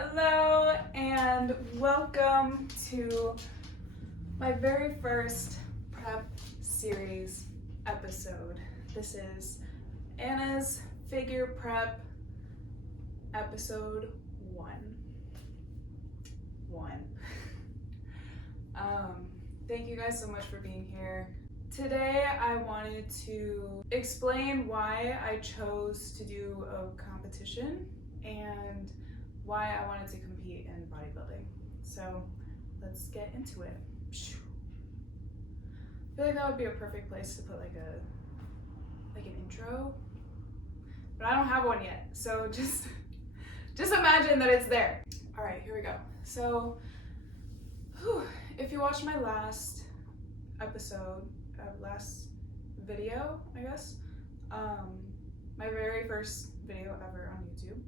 Hello and welcome to my very first prep series episode. This is Anna's Figure Prep episode 1. Thank you guys so much for being here. Today I wanted to explain why I chose to do a competition and why I wanted to compete in bodybuilding. So let's get into it. I feel like that would be a perfect place to put like an intro, but I don't have one yet. So just imagine that it's there. All right, here we go. So, if you watched my last episode, last video, I guess, my very first video ever on YouTube,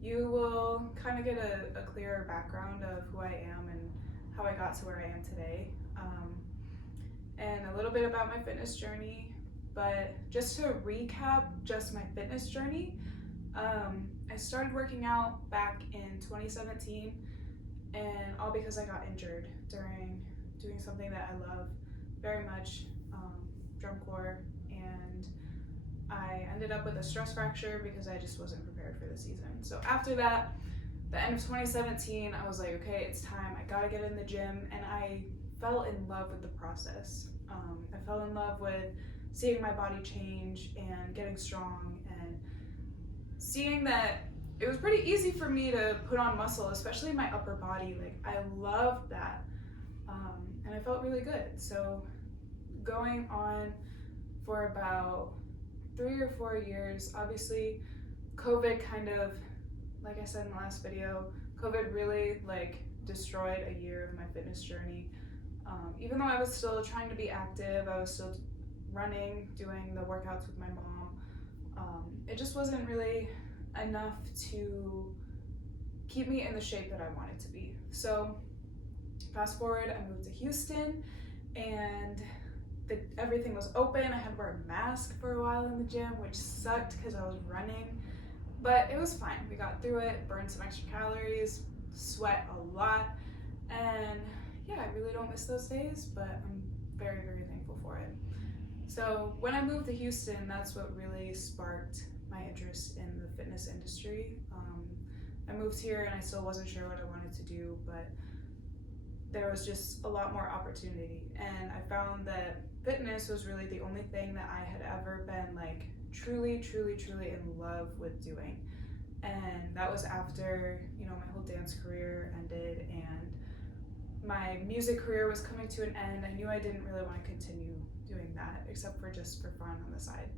you will kind of get a clearer background of who I am and how I got to where I am today, and a little bit about my fitness journey. But just to recap just my fitness journey, I started working out back in 2017, and all because I got injured during doing something that I love very much, drum corps, and I ended up with a stress fracture because I just wasn't prepared for the season. So after that, the end of 2017, I was like, okay, it's time. I gotta get in the gym, and I fell in love with the process. I fell in love with seeing my body change and getting strong and seeing that it was pretty easy for me to put on muscle, especially my upper body. Like, I loved that, and I felt really good. So going on for about 3 or 4 years, obviously COVID kind of, like I said in the last video, COVID really destroyed a year of my fitness journey. Even though I was still trying to be active, I was still running, doing the workouts with my mom. It just wasn't really enough to keep me in the shape that I wanted to be. So fast forward, I moved to Houston, and everything was open. I had to wear a mask for a while in the gym, which sucked because I was running, but it was fine. We got through it, burned some extra calories, sweat a lot, and yeah, I really don't miss those days, but I'm very, very thankful for it. So when I moved to Houston, that's what really sparked my interest in the fitness industry. I moved here and I still wasn't sure what I wanted to do, but there was just a lot more opportunity, and I found that fitness was really the only thing that I had ever been truly in love with doing. And that was after, my whole dance career ended and my music career was coming to an end. I knew I didn't really want to continue doing that except for just for fun on the side.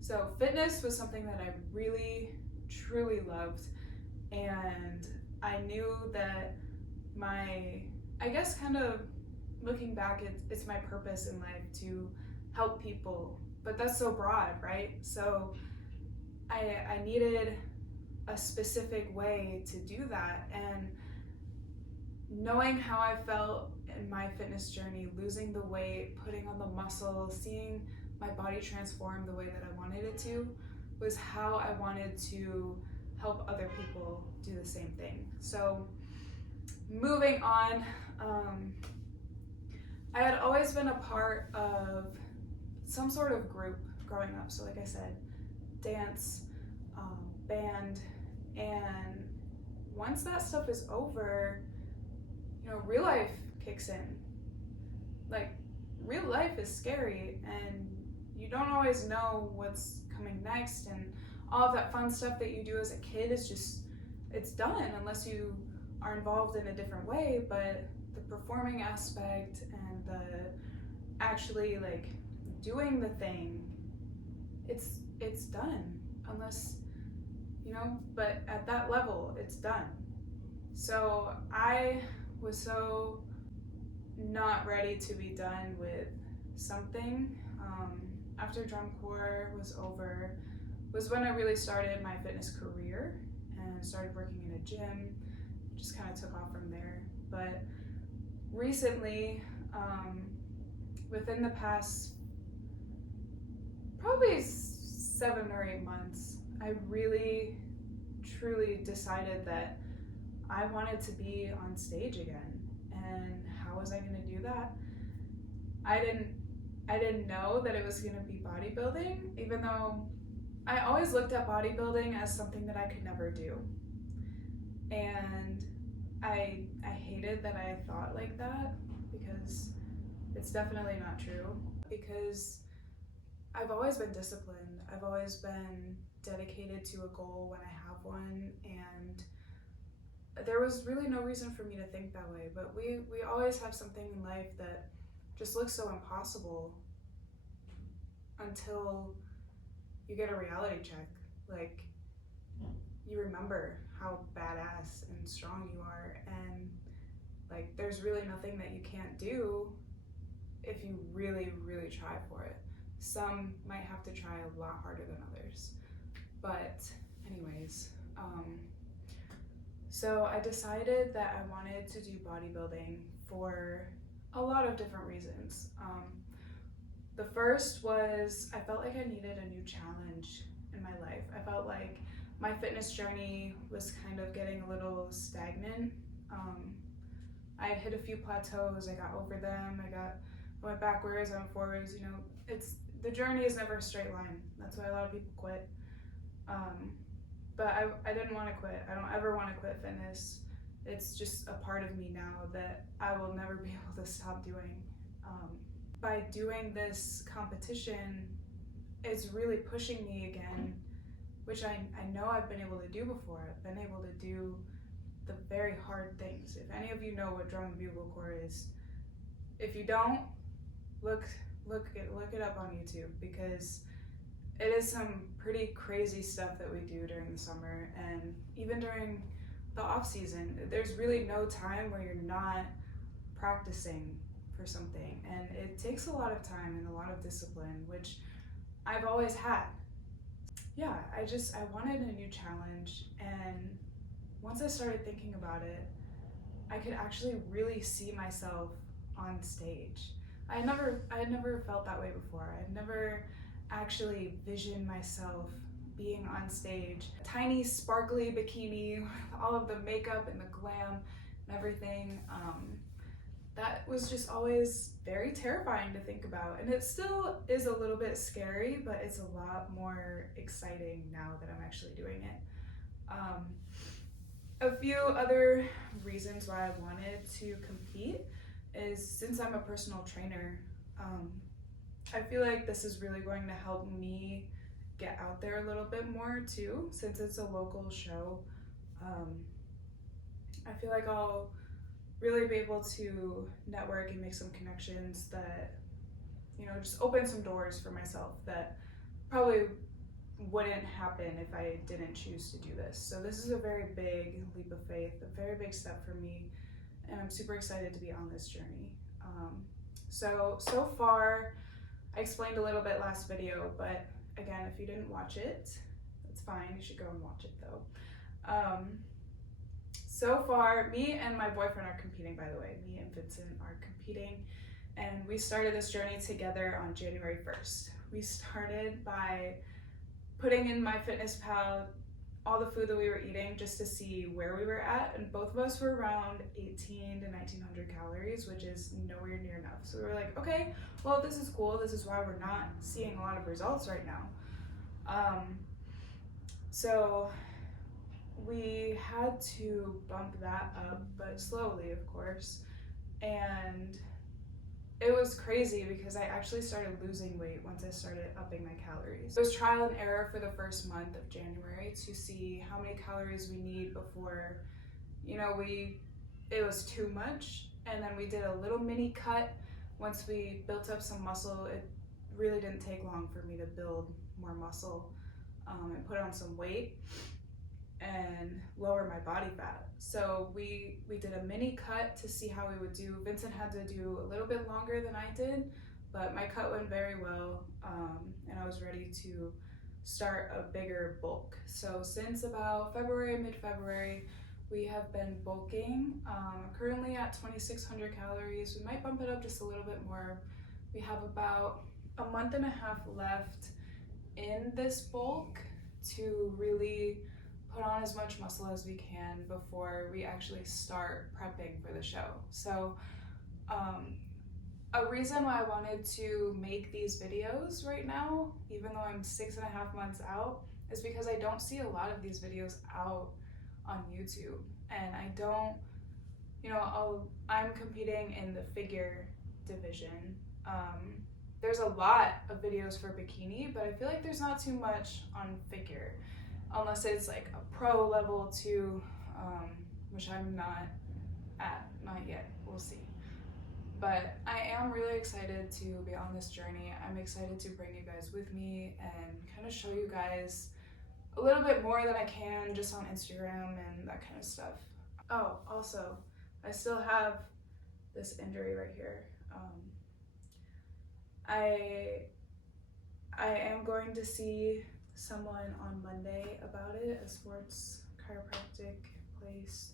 So fitness was something that I really, truly loved, and I knew that I guess kind of looking back, it's my purpose in life to help people, but that's so broad, right? So I needed a specific way to do that, and knowing how I felt in my fitness journey, losing the weight, putting on the muscle, seeing my body transform the way that I wanted it to, was how I wanted to help other people do the same thing. So moving on, I had always been a part of some sort of group growing up. So like I said, dance, band, and once that stuff is over, real life kicks in. Real life is scary, and you don't always know what's coming next, and all of that fun stuff that you do as a kid is just, it's done unless you are involved in a different way. But the performing aspect and the actually doing the thing, it's done unless, but at that level it's done. So I was so not ready to be done with something. After drum corps was over was when I really started my fitness career and started working in a gym. Just kind of took off from there. But recently, within the past probably 7 or 8 months, I really truly decided that I wanted to be on stage again. And how was I going to do that? I didn't know that it was going to be bodybuilding, even though I always looked at bodybuilding as something that I could never do. And I hated that I thought like that, because it's definitely not true. Because I've always been disciplined. I've always been dedicated to a goal when I have one, and there was really no reason for me to think that way. But we always have something in life that just looks so impossible until you get a reality check. Like, you remember how badass and strong you are, and like there's really nothing that you can't do if you really try for it. Some might have to try a lot harder than others, but anyways, so I decided that I wanted to do bodybuilding for a lot of different reasons. The first was I felt like I needed a new challenge in my life. I felt like my fitness journey was kind of getting a little stagnant. I hit a few plateaus, I got over them, I went backwards, I went forwards. You know, the journey is never a straight line. That's why a lot of people quit. But I didn't want to quit. I don't ever want to quit fitness. It's just a part of me now that I will never be able to stop doing. By doing this competition, it's really pushing me again, which I know I've been able to do before. I've been able to do the very hard things. If any of you know what drum and bugle corps is, if you don't, look it up on YouTube, because it is some pretty crazy stuff that we do during the summer, and even during the off season. There's really no time where you're not practicing for something, and it takes a lot of time and a lot of discipline, which I've always had. Yeah, I wanted a new challenge, and once I started thinking about it, I could actually really see myself on stage. I had never felt that way before. I had never actually visioned myself being on stage, a tiny sparkly bikini with all of the makeup and the glam and everything. That was just always very terrifying to think about, and it still is a little bit scary, but it's a lot more exciting now that I'm actually doing it. A few other reasons why I wanted to compete is, since I'm a personal trainer, I feel like this is really going to help me get out there a little bit more too, since it's a local show. I feel like I'll really be able to network and make some connections that, you know, just open some doors for myself that probably wouldn't happen if I didn't choose to do this. So this is a very big leap of faith, a very big step for me, and I'm super excited to be on this journey. So far, I explained a little bit last video, but again, if you didn't watch it, that's fine, you should go and watch it though. So far, me and my boyfriend are competing, by the way. Me and Vincent are competing, and we started this journey together on January 1st. We started by putting in MyFitnessPal all the food that we were eating just to see where we were at, and both of us were around 18 to 1900 calories, which is nowhere near enough. So we were like, okay, well, this is cool. This is why we're not seeing a lot of results right now. So we had to bump that up, but slowly, of course. And it was crazy because I actually started losing weight once I started upping my calories. It was trial and error for the first month of January to see how many calories we need before, you know, it was too much. And then we did a little mini cut. Once we built up some muscle, it really didn't take long for me to build more muscle and put on some weight and lower my body fat. So we did a mini cut to see how we would do. Vincent had to do a little bit longer than I did, but my cut went very well, and I was ready to start a bigger bulk. So since about mid-February, we have been bulking. Currently at 2,600 calories. We might bump it up just a little bit more. We have about a month and a half left in this bulk to really put on as much muscle as we can before we actually start prepping for the show. So a reason why I wanted to make these videos right now, even though I'm 6.5 months out, is because I don't see a lot of these videos out on YouTube. And I don't, I'm competing in the figure division. There's a lot of videos for bikini, but I feel like there's not too much on figure, unless it's like a pro level too, which I'm not yet, we'll see. But I am really excited to be on this journey. I'm excited to bring you guys with me and kind of show you guys a little bit more than I can just on Instagram and that kind of stuff. Oh, also, I still have this injury right here. I am going to see someone on Monday about it, a sports chiropractic place.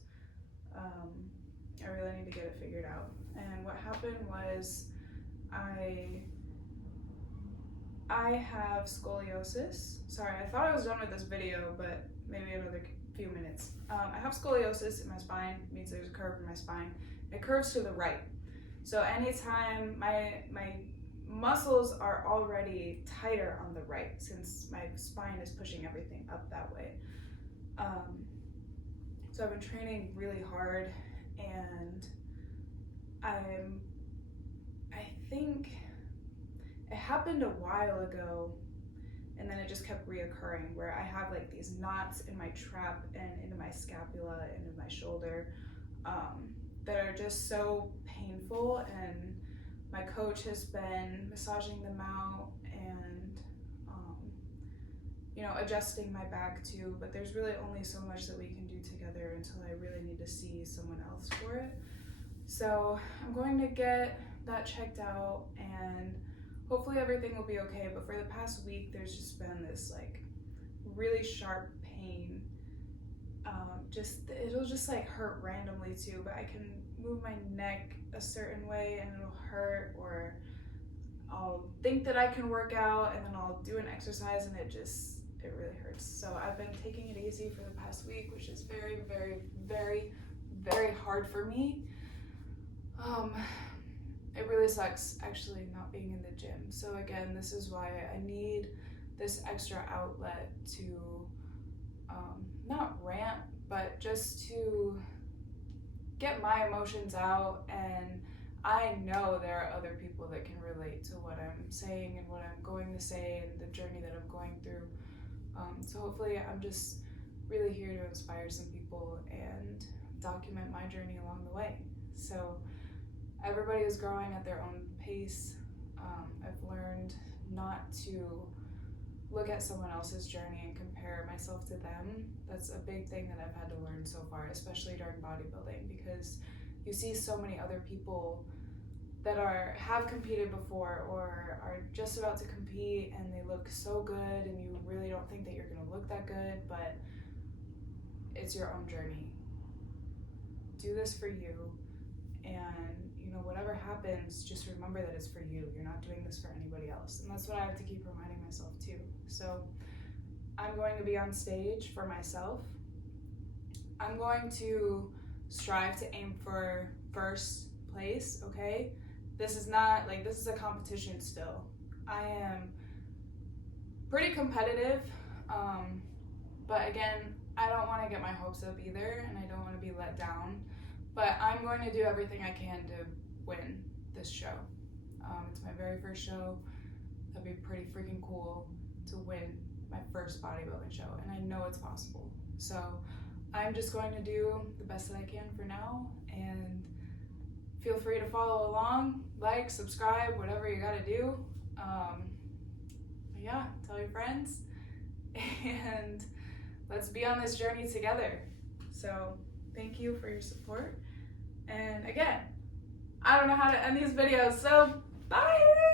I really need to get it figured out. And what happened was I have scoliosis. Sorry, I thought I was done with this video, but maybe another few minutes. I have scoliosis in my spine. It means there's a curve in my spine. It curves to the right. So anytime my muscles are already tighter on the right, since my spine is pushing everything up that way. So I've been training really hard, and I think it happened a while ago, and then it just kept reoccurring, where I have like these knots in my trap and into my scapula and in my shoulder that are just so painful, and my coach has been massaging them out and adjusting my back too, but there's really only so much that we can do together until I really need to see someone else for it. So I'm going to get that checked out, and hopefully everything will be okay. But for the past week, there's just been this like really sharp pain. It'll just like hurt randomly too, but I can move my neck a certain way and it'll hurt, or I'll think that I can work out and then I'll do an exercise and it really hurts. So I've been taking it easy for the past week, which is very, very, very, very hard for me. It really sucks actually not being in the gym. So again, this is why I need this extra outlet to not rant, but just to get my emotions out. And I know there are other people that can relate to what I'm saying and what I'm going to say and the journey that I'm going through. So hopefully I'm just really here to inspire some people and document my journey along the way. So everybody is growing at their own pace. I've learned not to look at someone else's journey and compare myself to them. That's a big thing that I've had to learn so far, especially during bodybuilding, because you see so many other people that have competed before or are just about to compete, and they look so good, and you really don't think that you're gonna look that good, but it's your own journey. Do this for you, and whatever happens, just remember that it's for you. You're not doing this for anybody else. And that's what I have to keep reminding myself too. So I'm going to be on stage for myself. I'm going to strive to aim for first place, okay? This is a competition still. I am pretty competitive, but again, I don't want to get my hopes up either, and I don't want to be let down. But I'm going to do everything I can to win this show. It's my very first show. That'd be pretty freaking cool to win my first bodybuilding show, and I know it's possible. So I'm just going to do the best that I can for now, and feel free to follow along, like, subscribe, whatever you gotta do. But yeah, tell your friends, and let's be on this journey together. So thank you for your support. And again, I don't know how to end these videos, so bye!